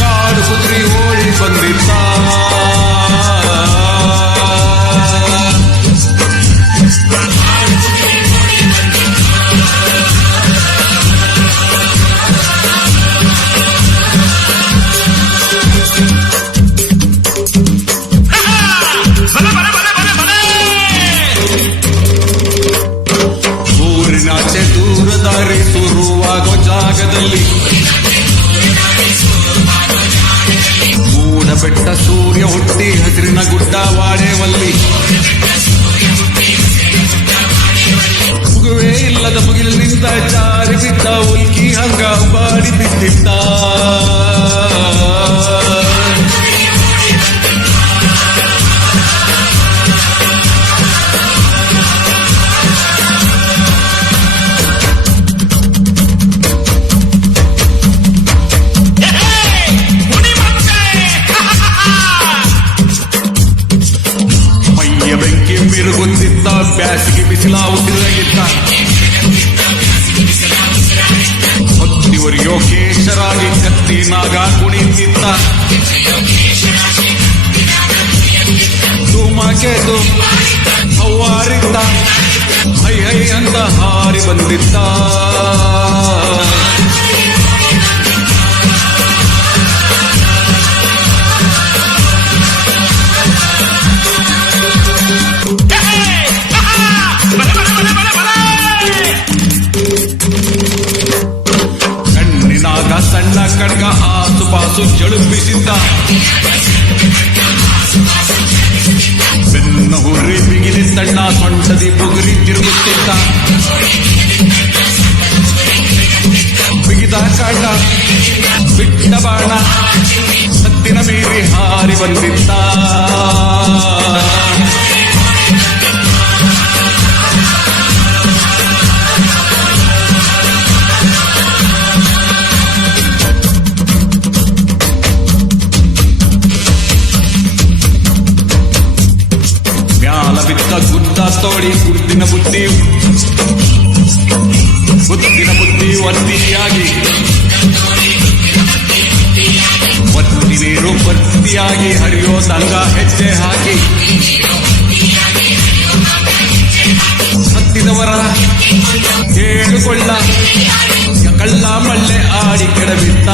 ಕಾಡು ಕುದುರೆ ಓಡಿ ಬಂದಿದ್ದ, ಊರಿನಾಚೆ ದೂರ ದಾರಿ ಶುರುವಾಗೋ ಜಾಗದಲ್ಲಿ ಮೂಡ ಬೆಟ್ಟ ಸೂರ್ಯ ಹುಟ್ಟಿ ಹಸಿರಿನ ಗುಡ್ಡ ವಾಡೇವಲ್ಲಿ ಮುಗುವೇ ಇಲ್ಲದ ಮುಗಿಲಿನಿಂದ ಜಾರಿ ಬಿದ್ದ ಉಲ್ಕಿ ಹಂಗ ಬಾಡಿ ಬಿದ್ದಿದ್ದ. ಮೈಯ ಬೆಂಕಿ ಮಿರುಗುತ್ತಿದ್ದ, ಬ್ಯಾಸಿಗೆ ಬಿಸಿಲ ಉಸಿರಾಗಿದ್ದ, ಹೊತ್ತಿವರಿಯೋ ಕೇಶರಾಗಿ ಕತ್ತಿನಾಗ ಕುಣಿತಿದ್ದ. ಧೂಮಕೇತು ಹವ್ವಾರಿದ್ದ, ಹೈ ಹೈ ಅಂತ ಹಾರಿ ಬಂದಿದ್ದ. ಕಣ್ಣಿನಾಗ ಸಣ್ಣ ಕಡ್ಗ ಆಸುಪಾಸು ಜಳುಪಿಸಿದ್ದ, ಬೆನ್ನ ಹುರಿ ಬಿಗಿಲಿ ಸಣ್ಣ ಸೊಂಟದಿ ಬುಗುರಿ ತಿರುಗುತ್ತಿದ್ದ. ಬಿಗಿದ ಕಾಟ ಬಿಟ್ಟ ಬಾಣ ಸತ್ತಿನ ಮೀರಿ ಹಾರಿ ಬಂದಿದ್ದ. ಮ್ಯಾಲ ಬಿದ್ದ ಗುದ್ದ ತೋಡಿ ಗುದ್ದಿನ ಬುದ್ಧಿ ಒತ್ತಿಯಾಗಿ ಒತ್ತಿ ನೀರು ಭರ್ತಿಯಾಗಿ ಹರಿಯೋ ಸಂಗ ಹೆಜ್ಜೆ ಹಾಕಿ ಹತ್ತಿದವರ ಕೇಳಿಕೊಳ್ಳ ಕಳ್ಳ ಮಳ್ಳೆ ಆಡಿ ಕೆಡಬಿದ್ದ.